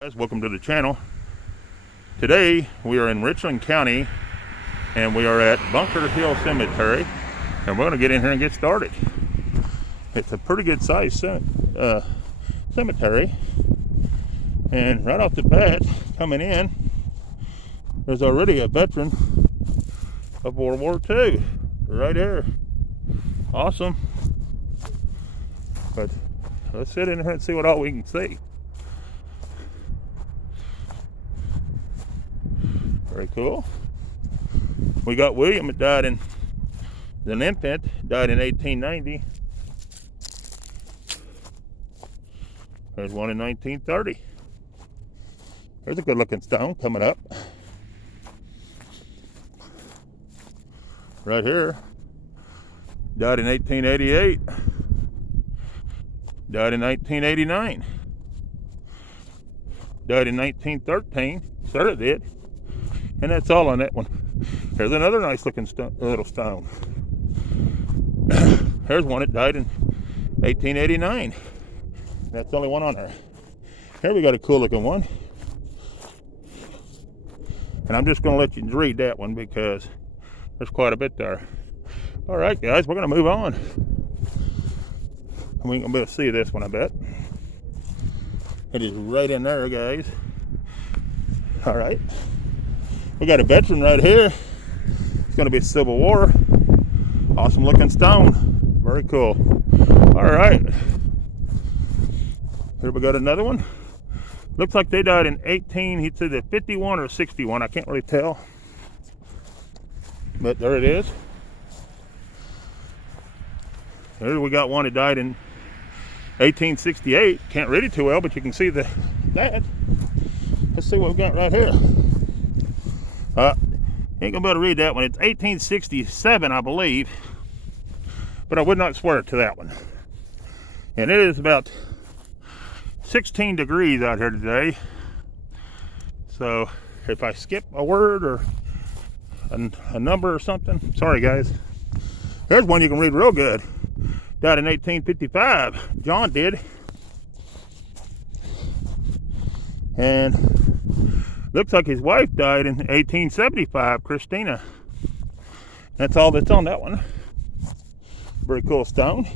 Guys, welcome to the channel. Today we are in Richland County and we are at Bunker Hill Cemetery, and we're going to get in here and get started. It's a pretty good size cemetery, and right off the bat coming in there's already a veteran of World War II right here. Awesome. But let's sit in here and see what all we can see. Very cool. We got William that died in an infant, died in 1890. There's one in 1930. There's a good looking stone coming up. Right here. Died in 1888. Died in 1989. Died in 1913. Sort of did. And that's all on that one. Here's another nice looking little stone. Here's one that died in 1889. That's the only one on there. Here we got a cool looking one. And I'm just going to let you read that one because there's quite a bit there. All right, guys, we're going to move on. And we ain't going to be able to see this one, I bet. It is right in there, guys. All right. We got a veteran right here. It's going to be Civil War. Awesome looking stone. Very cool. All right. Here we got another one. Looks like they died in 18, he'd say 51 or 61. I can't really tell. But there it is. Here we got one that died in 1868. Can't read it too well, but you can see that. Let's see what we've got right here. Ain't gonna be able to read that one. It's 1867, I believe, but I would not swear to that one. And it is about 16 degrees out here today. So if I skip a word or a number or something, sorry guys. There's one you can read real good. Died in 1855. John did. And looks like his wife died in 1875, Christina. That's all that's on that one. Very cool stone.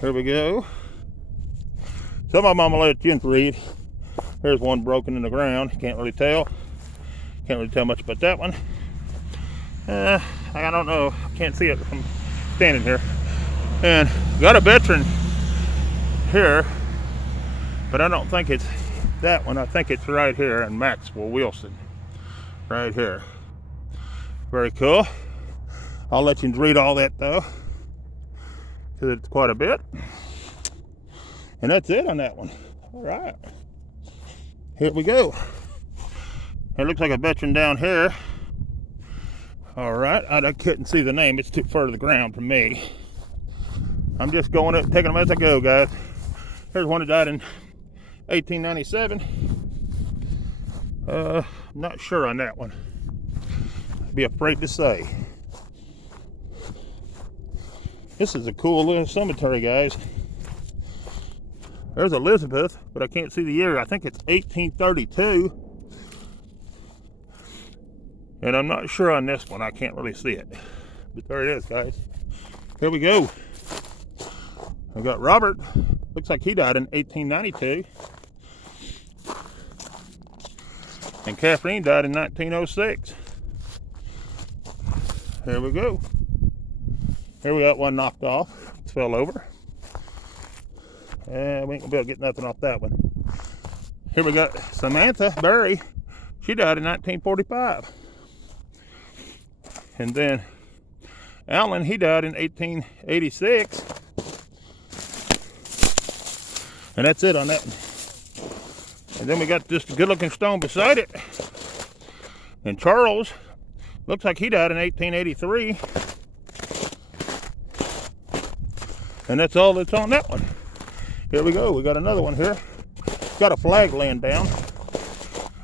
Here we go. Some of them I'm gonna let you read. Here's one broken in the ground. Can't really tell. Can't really tell much about that one. I don't know. Can't see it from standing here. And got a veteran here, but I don't think it's that one. I think it's right here in Maxwell Wilson. Right here. Very cool. I'll let you read all that though, because it's quite a bit. And that's it on that one. All right. Here we go. It looks like a veteran down here. All right. I couldn't see the name. It's too far to the ground from me. I'm just going up, taking them as I go, guys. Here's one that died in 1897. Not sure on that one. I'd be afraid to say. This is a cool little cemetery, guys. There's Elizabeth, but I can't see the year. I think it's 1832. And I'm not sure on this one. I can't really see it. But there it is, guys. Here we go. I've got Robert. Looks like he died in 1892. And Kathleen died in 1906. Here we go. Here we got one knocked off. It fell over. And we ain't gonna be able to get nothing off that one. Here we got Samantha Berry. She died in 1945. And then Alan, he died in 1886. And that's it on that one. And then we got just a good looking stone beside it. And Charles, looks like he died in 1883. And that's all that's on that one. Here we go. We got another one here. Got a flag laying down.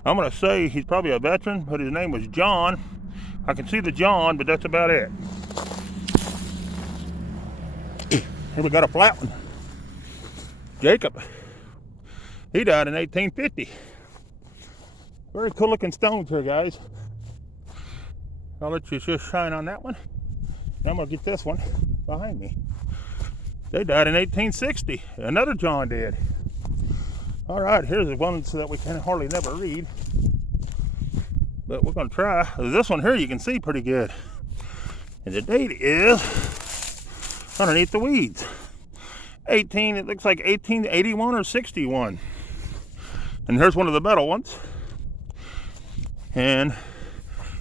I'm going to say he's probably a veteran, but his name was John. I can see the John, but that's about it. Here we got a flat one. Jacob. He died in 1850. Very cool looking stones here, guys. I'll let you just shine on that one. I'm gonna get this one behind me. They died in 1860. Another John did. All right, here's the ones that we can hardly never read, but we're gonna try. This one here you can see pretty good, and the date is underneath the weeds. It looks like 1881 or 61. And here's one of the metal ones. And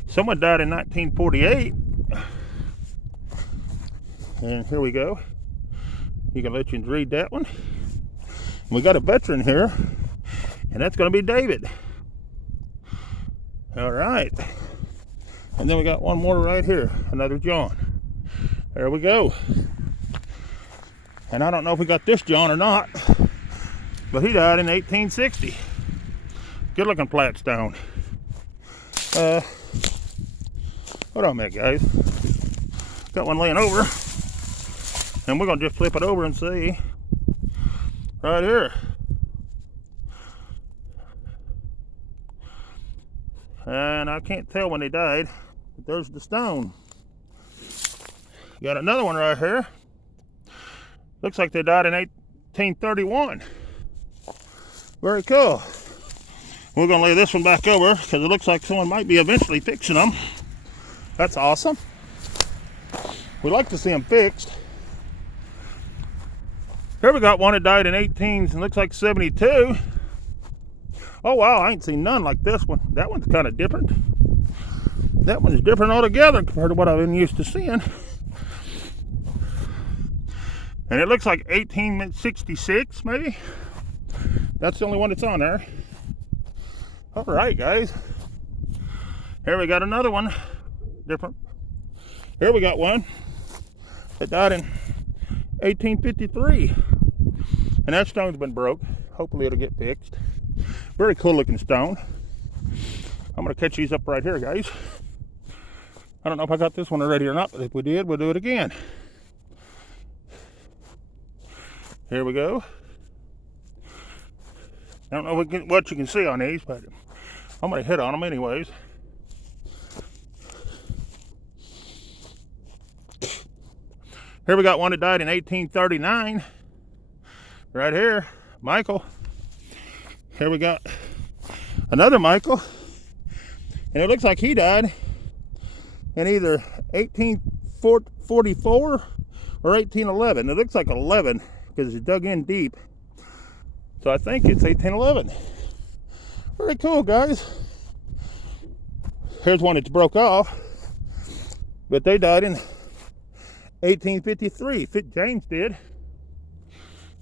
someone died in 1948. And here we go. You can let you read that one. We got a veteran here, and that's going to be David. All right. And then we got one more right here, another John. There we go. And I don't know if we got this John or not, but he died in 1860. Good looking flat stone. Hold on a minute, guys. Got one laying over, and we're gonna just flip it over and see right here. And I can't tell when they died, but there's the stone. Got another one right here. Looks like they died in 1831. Very cool. We're going to lay this one back over because it looks like someone might be eventually fixing them. That's awesome. We like to see them fixed. Here we got one that died in 72. Oh wow, I ain't seen none like this one. That one's kind of different. That one's different altogether compared to what I've been used to seeing. And it looks like 1866, maybe. That's the only one that's on there. All right, guys. Here we got another one. Different. Here we got one that died in 1853. And that stone's been broke. Hopefully it'll get fixed. Very cool looking stone. I'm going to catch these up right here, guys. I don't know if I got this one already or not, but if we did, we'll do it again. Here we go. I don't know what you can see on these, but I'm going to hit on them anyways. Here we got one that died in 1839. Right here, Michael. Here we got another Michael. And it looks like he died in either 1844 or 1811. It looks like 11. Because it dug in deep. So I think it's 1811. Very cool, guys. Here's one that's broke off. But they died in 1853. James did.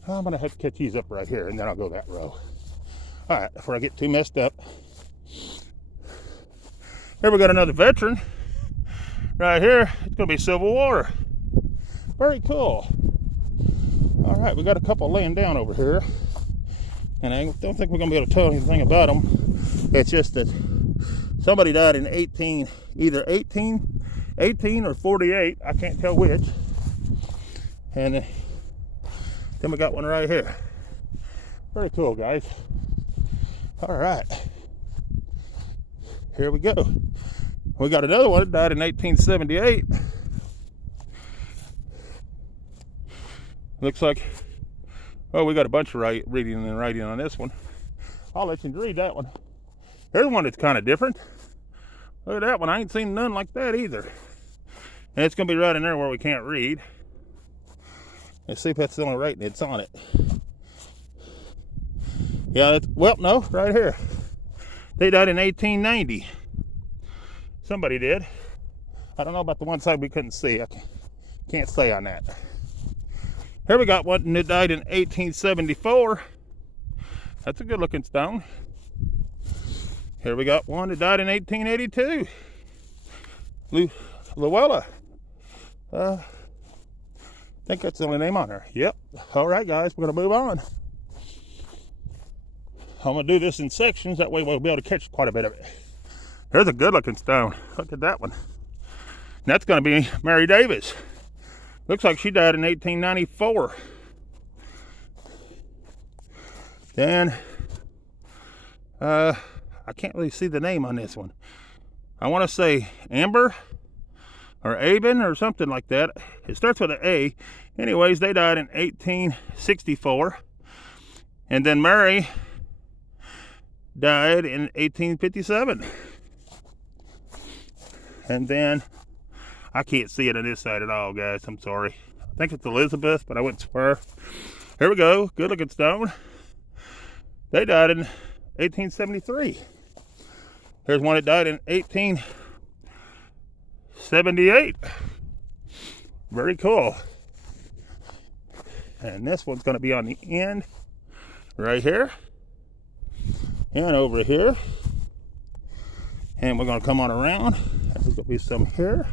I'm going to have to catch these up right here, and then I'll go that row. All right, before I get too messed up. Here we got another veteran. Right here, it's going to be Civil War. Very cool. All right, we got a couple laying down over here, and I don't think we're gonna be able to tell anything about them. It's just that somebody died in either 18 or 48. I can't tell which. And then we got one right here. Very cool, guys. All right, here we go. We got another one that died in 1878. Looks like, oh, we got a bunch of reading and writing on this one. I'll let you read that one. Here's one that's kind of different. Look at that one. I ain't seen none like that either. And it's going to be right in there where we can't read. Let's see if that's the only writing that's on it. Yeah, well, no, right here. They died in 1890. Somebody did. I don't know about the one side we couldn't see. I can't say on that. Here we got one that died in 1874. That's a good looking stone. Here we got one that died in 1882. Luella. I think that's the only name on there. Yep. All right, guys, we're going to move on. I'm going to do this in sections. That way we'll be able to catch quite a bit of it. Here's a good looking stone. Look at that one. And that's going to be Mary Davis. Looks like she died in 1894. Then I can't really see the name on this one. I want to say Amber or Aben or something like that. It starts with an A. Anyways, they died in 1864. And then Mary died in 1857. And then, I can't see it on this side at all, guys. I'm sorry. I think it's Elizabeth, but I wouldn't swear. Here we go. Good looking stone. They died in 1873. Here's one that died in 1878. Very cool. And this one's going to be on the end right here and over here. And we're going to come on around. There's going to be some here.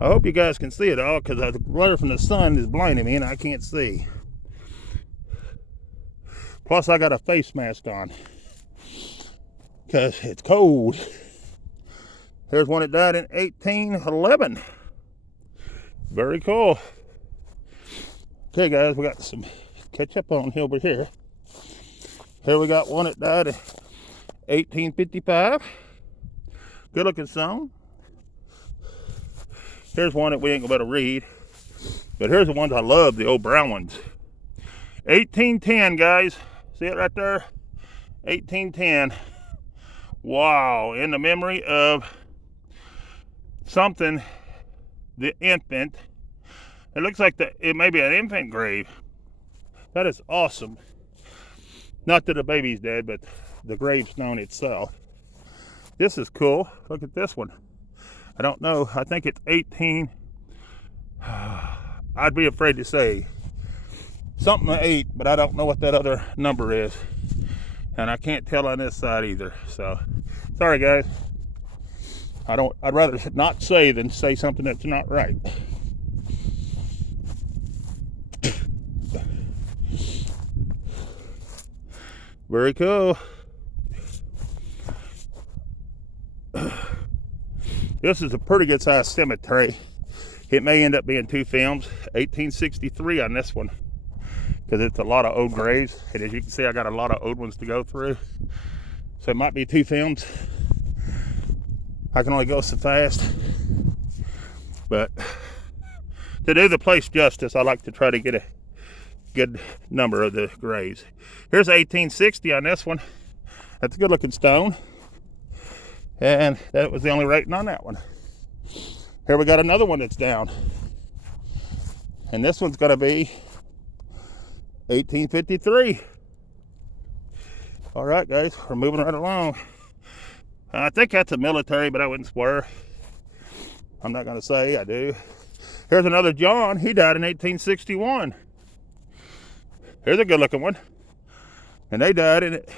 I hope you guys can see it all because the glare from the sun is blinding me and I can't see. Plus, I got a face mask on because it's cold. Here's one that died in 1811. Very cool. Okay, guys, we got some catch up on over here. Here we got one that died in 1855. Good looking stone. Here's one that we ain't gonna be able to read. But here's the ones I love, the old brown ones. 1810, guys. See it right there? 1810. Wow. In the memory of something, the infant. It looks like it may be an infant grave. That is awesome. Not that the baby's dead, but the gravestone itself. This is cool. Look at this one. I don't know. I think it's 18. I'd be afraid to say something 8, but I don't know what that other number is. And I can't tell on this side either. So, sorry guys. I'd rather not say than say something that's not right. Very cool. This is a pretty good sized cemetery. It may end up being 2 films. 1863 on this one, because it's a lot of old graves. And as you can see, I got a lot of old ones to go through. So it might be 2 films. I can only go so fast. But to do the place justice, I like to try to get a good number of the graves. Here's 1860 on this one. That's a good looking stone. And that was the only rating on that one. Here we got another one that's down. And this one's going to be 1853. All right, guys, we're moving right along. I think that's a military, but I wouldn't swear. I'm not going to say I do. Here's another John. He died in 1861. Here's a good looking one. And they died in it.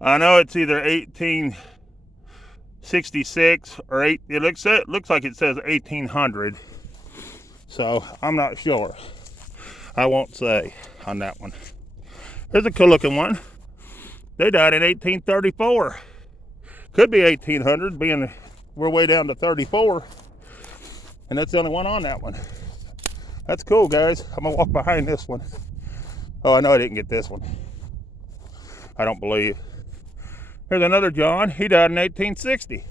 I know it's either 1866 or 8. It looks like it says 1800. So I'm not sure. I won't say on that one. Here's a cool looking one. They died in 1834. Could be 1800, being we're way down to 34. And that's the only one on that one. That's cool, guys. I'm gonna walk behind this one. Oh, I know I didn't get this one. I don't believe. Here's another John. He died in 1860.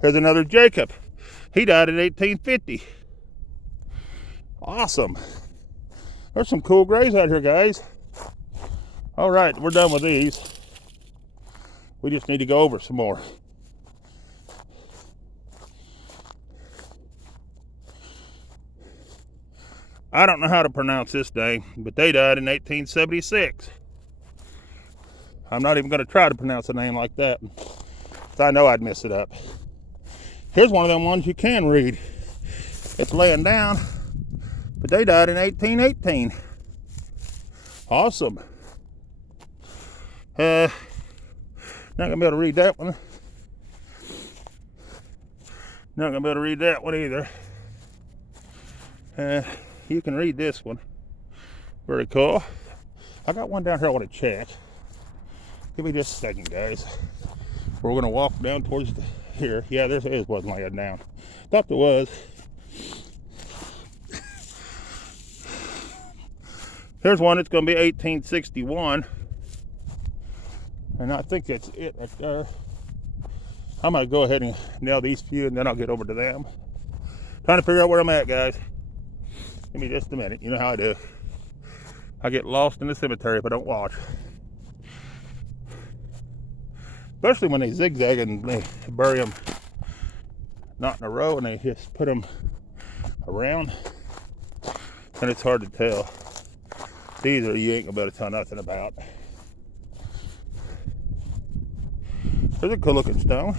Here's another Jacob. He died in 1850. Awesome. There's some cool graves out here, guys. All right, we're done with these. We just need to go over some more. I don't know how to pronounce this name, but they died in 1876. I'm not even going to try to pronounce a name like that, because I know I'd mess it up. Here's one of them ones you can read. It's laying down, but they died in 1818. Awesome. Not going to be able to read that one. Not going to be able to read that one either. You can read this one. Very cool. I got one down here I want to check. Give me just a second, guys. We're going to walk down towards here. Yeah, there is one laying down. Thought there was. Here's one that's going to be 1861. And I think that's it right there. I'm gonna go ahead and nail these few and then I'll get over to them. Trying to figure out where I'm at, guys. Give me just a minute. You know how I do. I get lost in the cemetery if I don't watch. Especially when they zigzag and they bury them not in a row and they just put them around. And it's hard to tell. These are you ain't gonna be able to tell nothing about. There's a cool looking stone.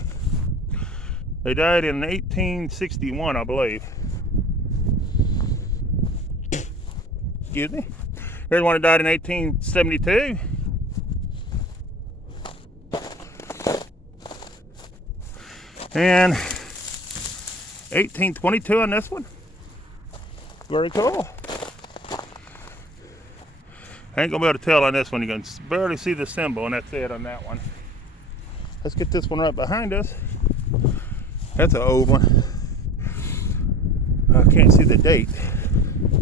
They died in 1861, I believe. Excuse me. Here's one that died in 1872. And 1822 on this one. Very cool. I ain't gonna be able to tell on this one. You can barely see the symbol, and that's it on that one. Let's get this one right behind us. That's an old one. I can't see the date.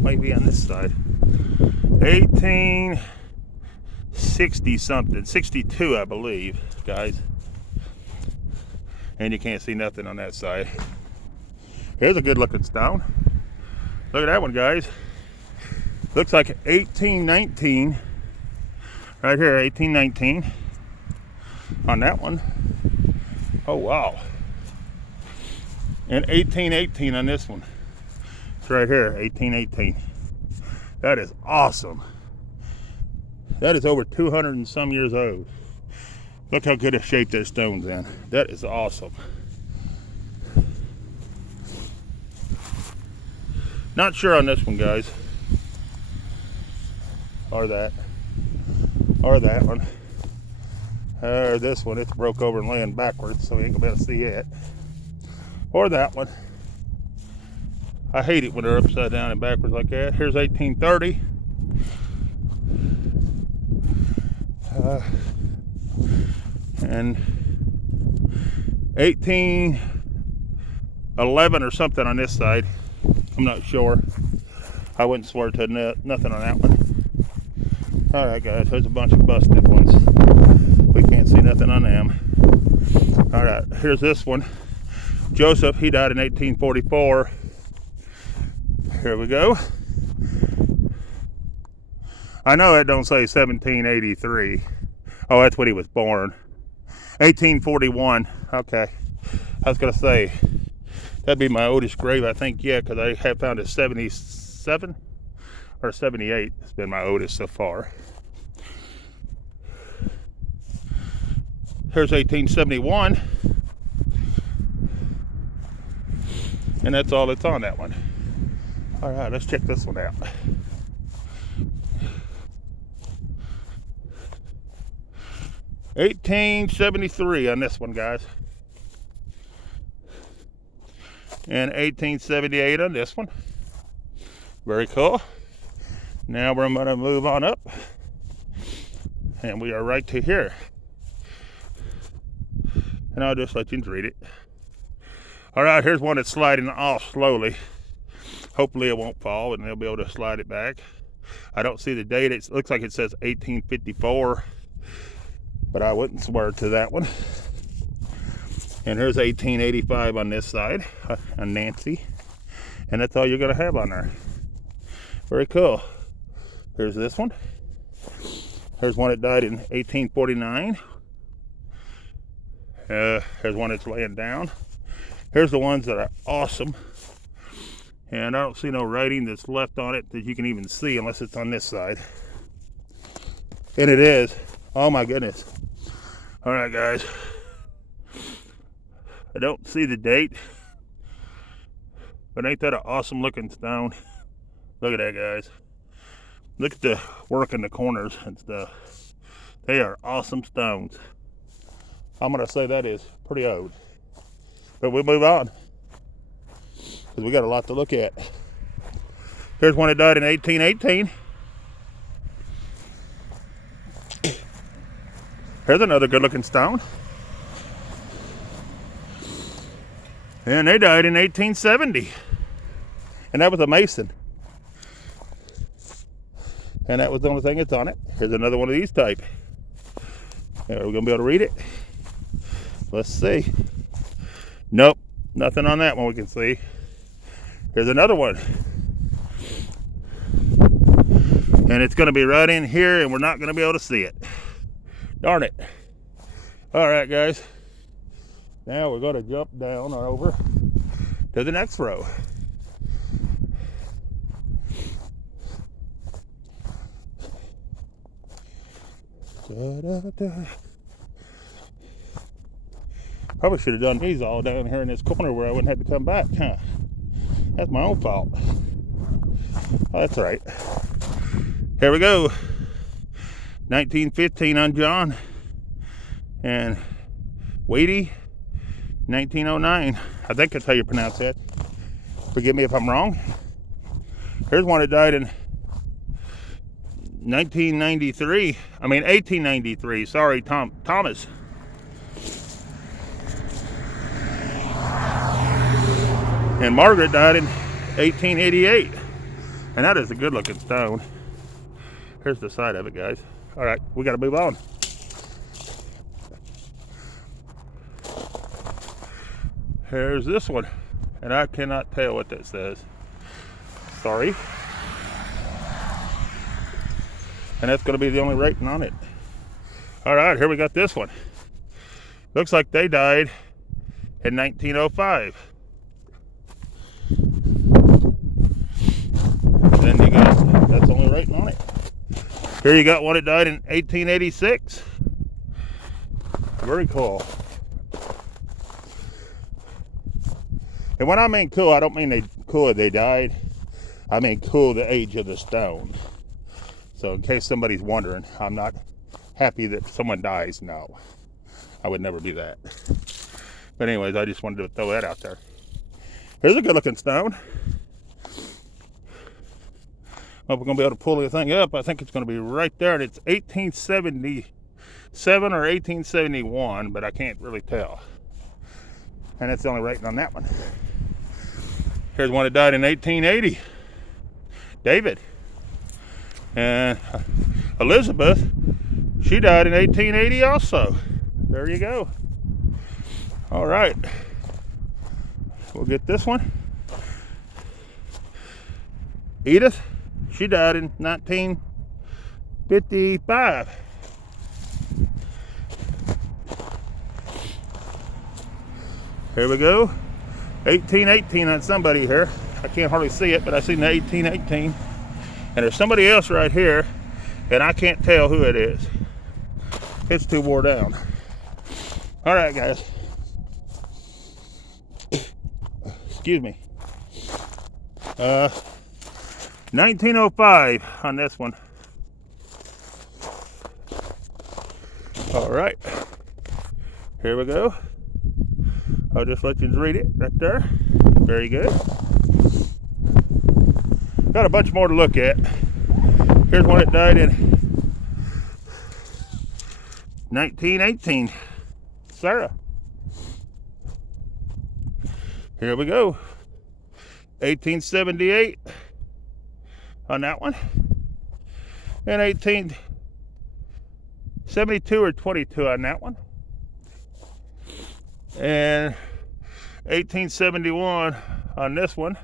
Might be on this side. 1860 something. 62, I believe, guys. And you can't see nothing on that side. Here's a good looking stone. Look at that one, guys. Looks like 1819. Right here, 1819. On that one. Oh, wow. And 1818 on this one. It's right here, 1818. That is awesome. That is over 200 and some years old. Look how good a shape that stone's in. That is awesome. Not sure on this one, guys. Or that. Or that one. Or this one. It's broke over and laying backwards, so we ain't gonna be able to see it. Or that one. I hate it when they're upside down and backwards like that. Here's 1830. And 1811 or something on this side. I'm not sure. I wouldn't swear to nothing on that one. Alright, guys, there's a bunch of busted ones. We can't see nothing on them. Alright, here's this one. Joseph, he died in 1844. Here we go. I know it don't say 1783. Oh, that's when he was born. 1841. Okay. I was going to say, that'd be my oldest grave, I think, yeah, because I have found a 77 or 78. It's been my oldest so far. Here's 1871. And that's all that's on that one. All right, let's check this one out. $1873 on this one, guys. And 1878 on this one. Very cool. Now we're going to move on up. And we are right to here. And I'll just let you read it. All right, here's one that's sliding off slowly. Hopefully it won't fall and they'll be able to slide it back. I don't see the date. It looks like it says 1854. But I wouldn't swear to that one. And here's 1885 on this side, on Nancy. And that's all you're going to have on there. Very cool. Here's this one. Here's one that died in 1849. Here's one that's laying down. Here's the ones that are awesome. And I don't see no writing that's left on it that you can even see unless it's on this side. And it is. Oh my goodness. All right, guys. I don't see the date. But ain't that an awesome looking stone? Look at that, guys. Look at the work in the corners and stuff. They are awesome stones. I'm going to say that is pretty old. But we'll move on. Because we got a lot to look at. Here's one that died in 1818. Here's another good looking stone. And they died in 1870. And that was a Mason. And that was the only thing that's on it. Here's another one of these type. Are we gonna be able to read it? Let's see. Nope, nothing on that one we can see. Here's another one. And it's gonna be right in here and we're not gonna be able to see it. Darn it. All right, guys. Now we're gonna jump down or over to the next row. Probably should have done these all down here in this corner where I wouldn't have to come back, huh? That's my own fault. Oh, that's all right. Here we go. 1915 on John. And Wadey, 1909. I think that's how you pronounce that. Forgive me if I'm wrong. Here's one that died in 1893. Sorry, Thomas. And Margaret died in 1888. And that is a good looking stone. Here's the side of it, guys. All right, we got to move on. Here's this one. And I cannot tell what that says. Sorry. And that's going to be the only rating on it. All right, here we got this one. Looks like they died in 1905. Then you got, that's the only rating on it. Here you got one that died in 1886. Very cool. And when I mean cool, I don't mean they died. I mean cool the age of the stone. So in case somebody's wondering, I'm not happy that someone dies. No, I would never do that. But anyways, I just wanted to throw that out there. Here's a good looking stone. Hope we're going to be able to pull the thing up. I think it's going to be right there. And it's 1877 or 1871, but I can't really tell. And that's the only rating on that one. Here's one that died in 1880. David. And Elizabeth, she died in 1880 also. There you go. All right. We'll get this one. Edith, she died in 1955. Here we go. 1818 on somebody here. I can't hardly see it, but I see the 1818. And there's somebody else right here, and I can't tell who it is. It's too wore down. All right, guys. Excuse me. 1905 on this one. All right. Here we go. I'll just let you read it right there. Very good. Got a bunch more to look at. Here's one that died in 1918. Sarah. Here we go. 1878 on that one. And 1872 or 22 on that one. And 1871 on this one.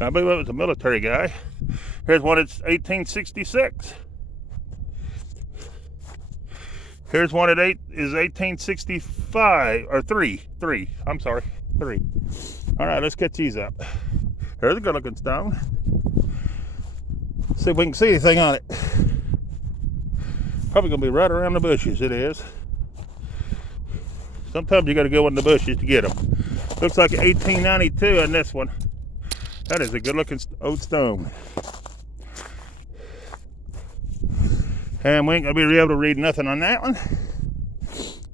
I believe it was a military guy. Here's one that's 1866. Here's one at 1865 or three. I'm sorry, 3. All right, let's get these up. Here's a good looking stone. See if we can see anything on it. Probably gonna be right around the bushes. It is. Sometimes you got to go in the bushes to get them. Looks like 1892 on this one. That is a good looking old stone. And we ain't gonna be able to read nothing on that one.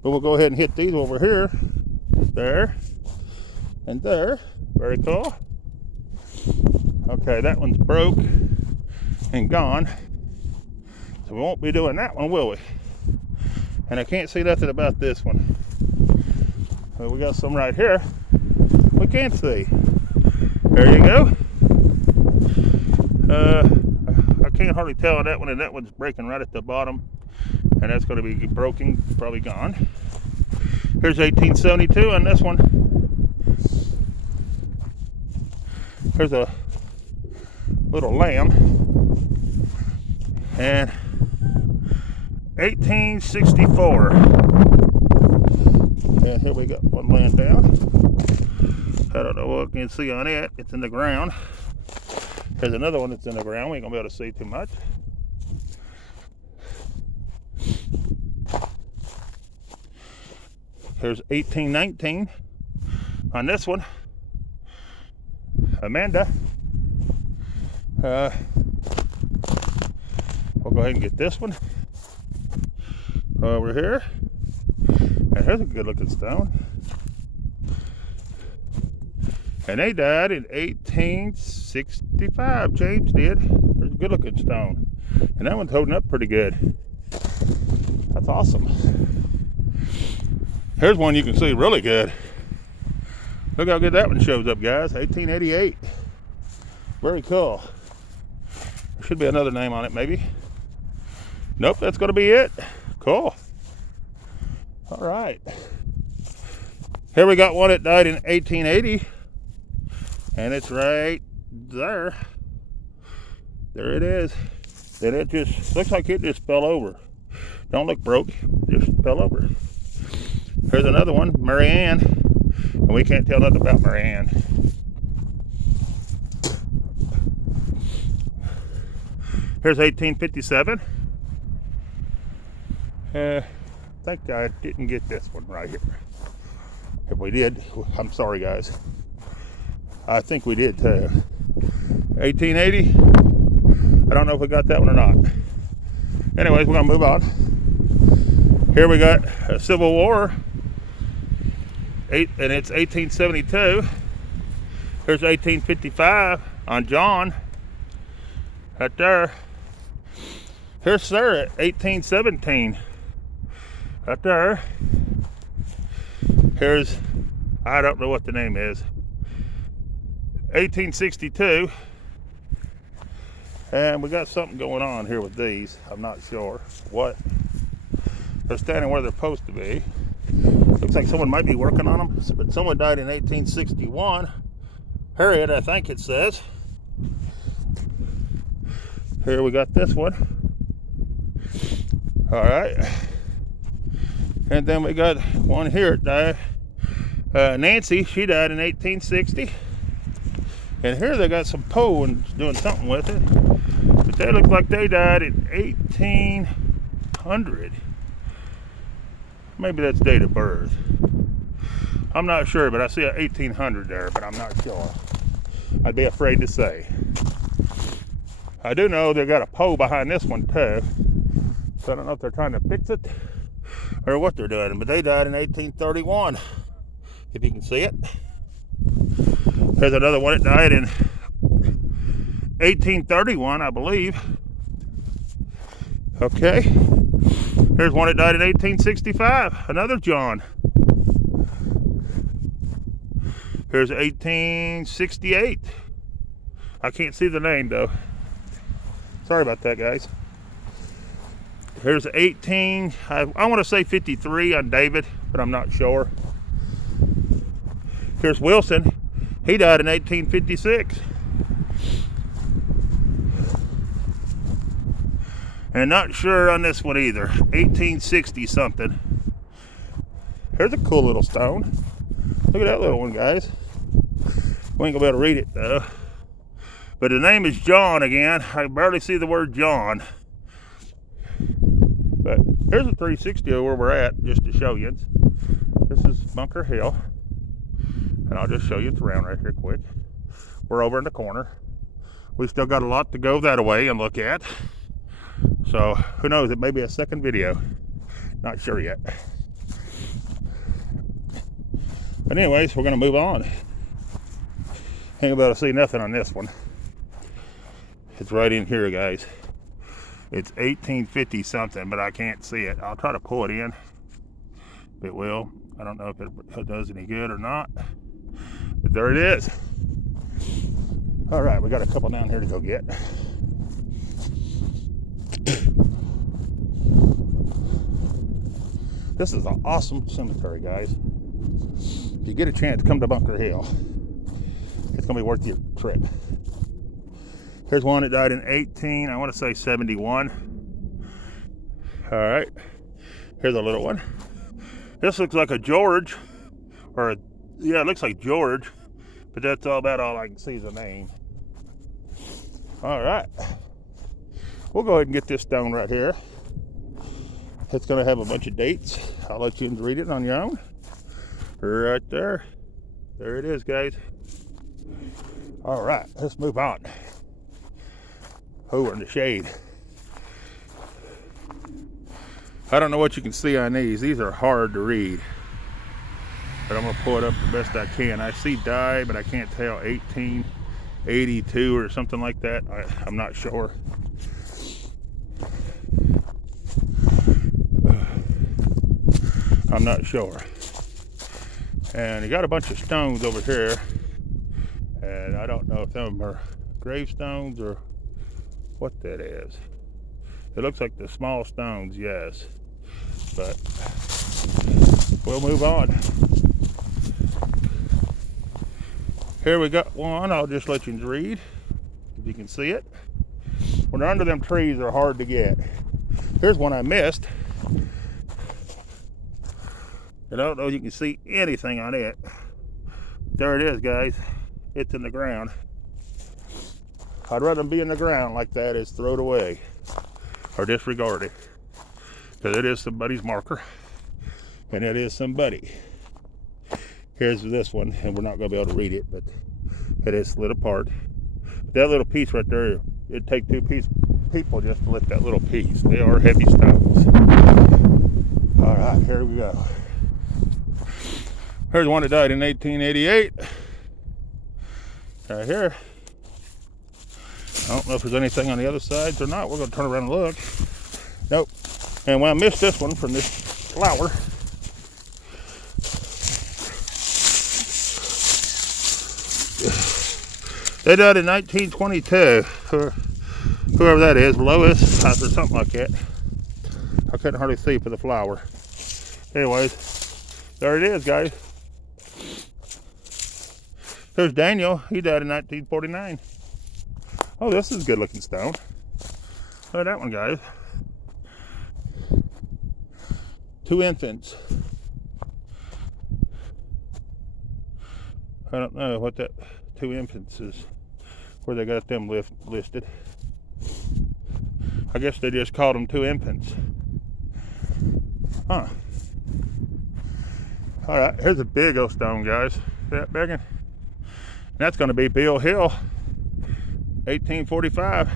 But we'll go ahead and hit these over here. There. And there. Very cool. Okay, that one's broke and gone. So we won't be doing that one, will we? And I can't see nothing about this one. But we got some right here. We can't see. There you go. I can't hardly tell on that one, and that one's breaking right at the bottom. and that's going to be broken, probably gone. Here's 1872 on this one. Here's a little lamb, and 1864. And here we got one laying down. I don't know what you can see on it. It's in the ground. There's another one that's in the ground. We ain't gonna be able to see too much. Here's 1819 on this one. Amanda. We'll go ahead and get this one over here. And here's a good looking stone. And they died in 1865. James did. There's a good looking stone. And that one's holding up pretty good. That's awesome. Here's one you can see really good. Look how good that one shows up, guys. 1888. Very cool. There should be another name on it, maybe. Nope, that's going to be it. Cool. All right. Here we got one that died in 1880. And it's right there. There it is. And it just looks like it just fell over. Don't look broke. Just fell over. Here's another one, Mary Ann. And we can't tell nothing about Mary Ann. Here's 1857. I think I didn't get this one right here. If we did, I'm sorry, guys. I think we did too. 1880. I don't know if we got that one or not. Anyways, we're gonna move on. Here we got a Civil War. And it's 1872. Here's 1855 on John. Right there. Here's Sarah at 1817. Right there. Here's, I don't know what the name is. 1862. And we got something going on here with these. I'm not sure what. They're standing where they're supposed to be. Looks like someone might be working on them. But someone died in 1861. Harriet, I think it says. Here we got this one. All right. And then we got one here that died. Nancy, she died in 1860. And here they got some Poe and doing something with it. But they look like they died in 1800. Maybe that's date of birth. I'm not sure, but I see a 1800 there, but I'm not sure. I'd be afraid to say. I do know they got a Poe behind this one too. So I don't know if they're trying to fix it or what they're doing, but they died in 1831. If you can see it. There's another one that died in 1831, I believe. Okay. Here's one that died in 1865. Another John. Here's 1868. I can't see the name though. Sorry about that, guys. Here's 18. I want to say 53 on David, but I'm not sure. Here's Wilson. He died in 1856. And not sure on this one either. 1860 something. Here's a cool little stone. Look at that little one, guys. We ain't gonna be able to read it though. But the name is John again. I barely see the word John. But here's a 360 where we're at, just to show you. This is Bunker Hill. And I'll just show you it's around right here quick. We're over in the corner. We still got a lot to go that way and look at. So who knows, it may be a second video. Not sure yet. But anyways, we're gonna move on. Ain't able to see nothing on this one. It's right in here, guys. It's 1850 something, but I can't see it. I'll try to pull it in. If it will. I don't know if it does any good or not. But there it is. All right, we got a couple down here to go get. This is an awesome cemetery, guys. If you get a chance, come to Bunker Hill. It's gonna be worth your trip. Here's one that died in I want to say 71. All right, here's a little one. This looks like a George, yeah, it looks like George, but that's about all I can see is a name. All right, we'll go ahead and get this stone right here. It's gonna have a bunch of dates. I'll let you read it on your own. Right there. There it is, guys. All right, let's move on. Oh, we're in the shade. I don't know what you can see on these. These are hard to read. But I'm gonna pull it up the best I can. I see die, but I can't tell 1882 or something like that. I'm not sure. I'm not sure. And you got a bunch of stones over here. And I don't know if them are gravestones or what that is. It looks like the small stones, yes. But we'll move on. Here we got one. I'll just let you read if you can see it. When they're under them trees, they're hard to get. Here's one I missed. And I don't know if you can see anything on it. There it is, guys. It's in the ground. I'd rather them be in the ground like that as throw it away or disregard it. Because it is somebody's marker. And it is somebody. Here's this one, and we're not going to be able to read it, but it is split apart. That little piece right there, it'd take two people just to lift that little piece. They are heavy stones. All right, here we go. Here's one that died in 1888. Right here. I don't know if there's anything on the other sides or not. We're going to turn around and look. Nope. And when I missed this one from this flower, they died in 1922. Whoever that is, Lois or something like that. I couldn't hardly see for the flower. Anyways, there it is, guys. There's Daniel. He died in 1949. Oh, this is a good looking stone. Look at that one, guys. Two infants. I don't know what that two infants is, where they got them listed. I guess they just called them two infants. Huh. All right, here's a big old stone, guys. See that big one? That's going to be Bill Hill, 1845,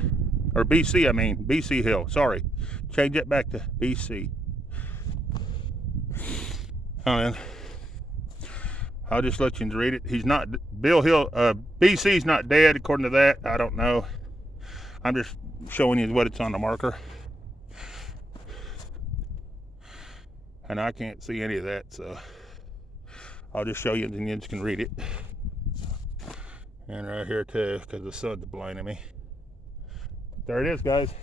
or BC, I mean, BC Hill, sorry. Change it back to BC. And I'll just let you read it. He's not, Bill Hill, BC's not dead according to that. I don't know. I'm just showing you what it's on the marker. And I can't see any of that, so I'll just show you and you can read it. And right here too, because the sun's blinding me. There it is, guys.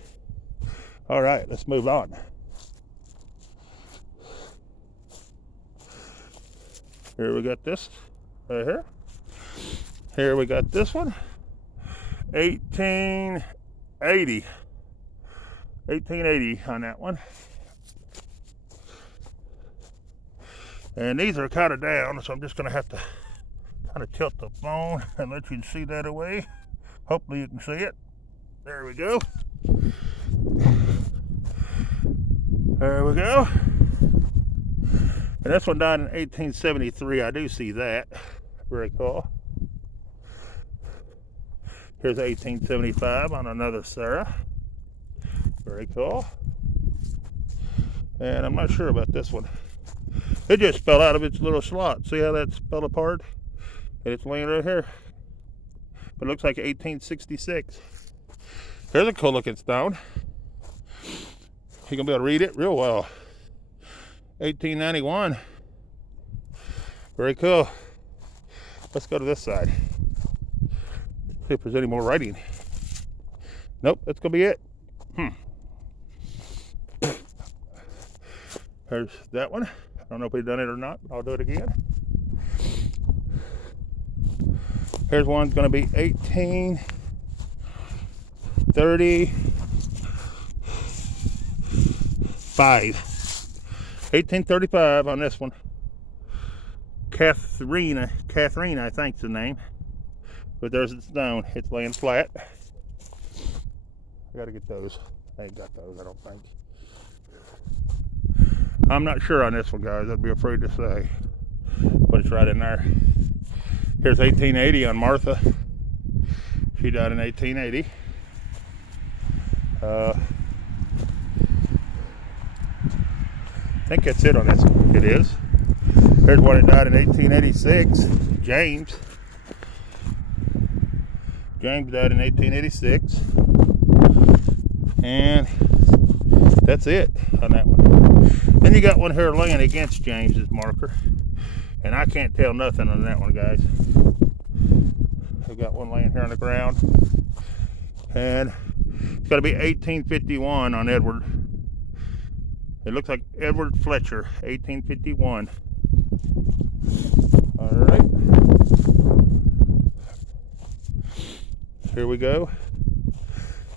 All right, let's move on. Here we got this right here. Here we got this one. 1880 on that one. And these are kind of down, so I'm just gonna have to kind of tilt the phone and let you see that away. Hopefully you can see it. There we go. There we go. And this one died in 1873. I do see that. Very cool. Here's 1875 on another Sarah. Very cool. And I'm not sure about this one. It just fell out of its little slot. See how that's fell apart? And it's laying right here. But it looks like 1866. Here's a cool looking stone. You're gonna be able to read it real well. 1891. Very cool. Let's go to this side. See if there's any more writing. Nope, that's gonna be it. There's that one. I don't know if we've done it or not, but I'll do it again. Here's one's going to be 1835. 1835 on this one. Catherine, I think's the name. But there's the stone. It's laying flat. I gotta get those. I ain't got those, I don't think. I'm not sure on this one, guys. I'd be afraid to say. But it's right in there. Here's 1880 on Martha. She died in 1880. I think that's it on this one. It is. Here's one that died in 1886. James. James died in 1886. And that's it on that one. Then you got one here laying against James's marker. And I can't tell nothing on that one, guys. I got one laying here on the ground. And it's got to be 1851 on Edward. It looks like Edward Fletcher, 1851. All right. Here we go.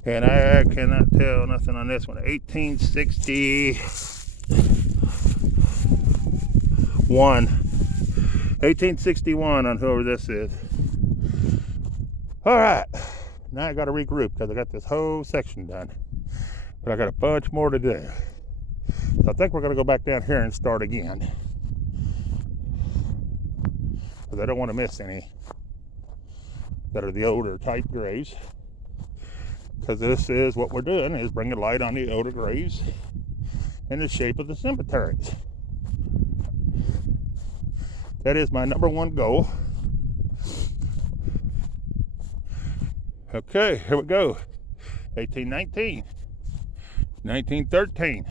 And I cannot tell nothing on this one. 1861. 1861 on whoever this is. All right. Now I got to regroup because I got this whole section done. But I got a bunch more to do. So I think we're going to go back down here and start again. Because I don't want to miss any that are the older type graves. Because this is what we're doing, is bringing light on the older graves in the shape of the cemeteries. That is my number one goal. Okay, here we go. 1819. 1913.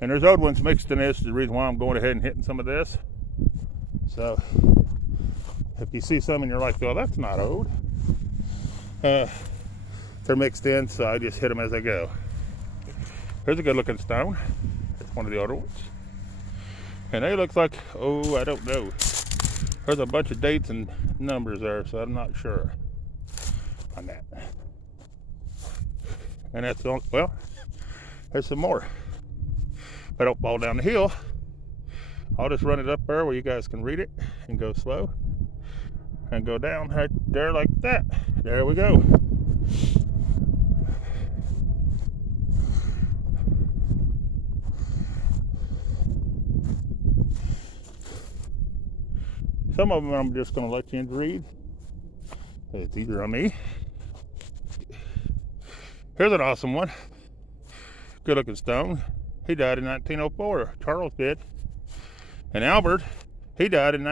And there's old ones mixed in this. The reason why I'm going ahead and hitting some of this. So, if you see some and you're like, well, that's not old. They're mixed in, so I just hit them as I go. Here's a good looking stone. It's one of the older ones. And they look like, oh, I don't know. There's a bunch of dates and numbers there, so I'm not sure on that. And that's the only, well, there's some more. If I don't fall down the hill, I'll just run it up there where you guys can read it and go slow. And go down right there like that. There we go. Some of them I'm just going to let you read. It's either on me. Here's an awesome one. Good looking stone. He died in 1904. Charles did. And Albert, he died in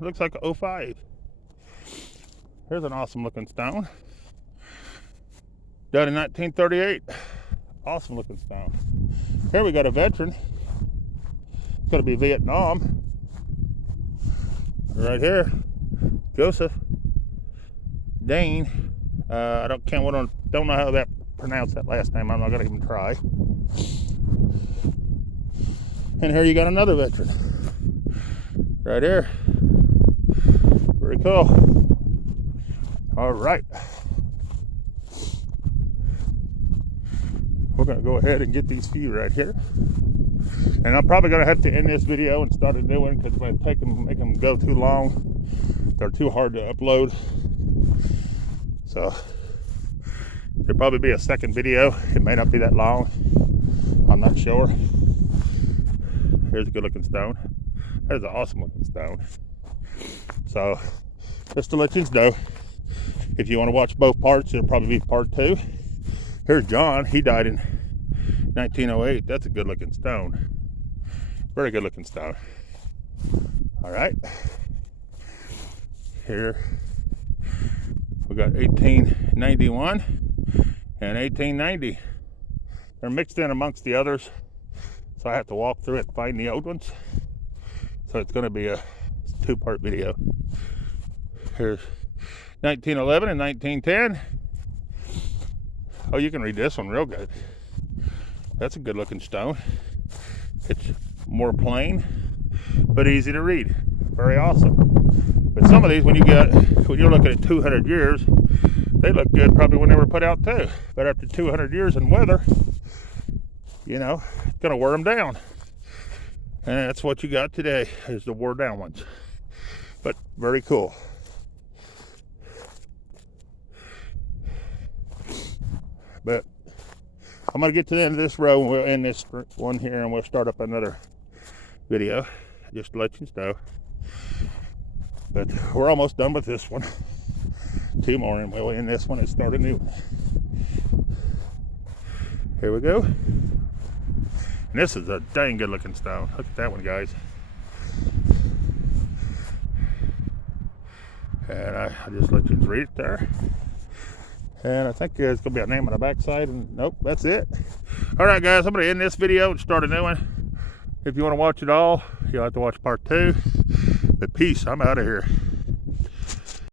looks like 05. Here's an awesome looking stone. Died in 1938. Awesome looking stone. Here we got a veteran. It's going to be Vietnam. Right here, Joseph Dane. I don't know how that pronounced that last name. I'm not going to even try. And here you got another veteran. Right here. Very cool. All right. We're going to go ahead and get these few right here. And I'm probably going to have to end this video and start a new one because if I make them go too long, they're too hard to upload. So there'll probably be a second video. It may not be that long. I'm not sure. Here's a good looking stone. There's an awesome looking stone. So just to let you know, if you want to watch both parts, it'll probably be part 2. Here's John. He died in 1908. That's a good looking stone. Very good looking stone. All right. Here we got 1891 and 1890. They're mixed in amongst the others, so I have to walk through it and find the old ones. So it's going to be a 2-part video. Here's 1911 and 1910. Oh, you can read this one real good. That's a good looking stone. It's more plain, but easy to read. Very awesome. But some of these, when you're looking at 200 years, they look good probably when they were put out too. But after 200 years in weather, you know, it's gonna wear them down. And that's what you got today, is the wore down ones. But very cool. But I'm gonna get to the end of this row, and we'll end this one here, and we'll start up another video, just to let you know. But we're almost done with this one. 2 more, and we'll end this one and start a new one. Here we go. And this is a dang good looking stone. Look at that one, guys. And I'll just let you read it there. And I think there's going to be a name on the backside. And nope, that's it. All right, guys, I'm going to end this video and start a new one. If you want to watch it all, you'll have to watch part 2. But peace, I'm out of here.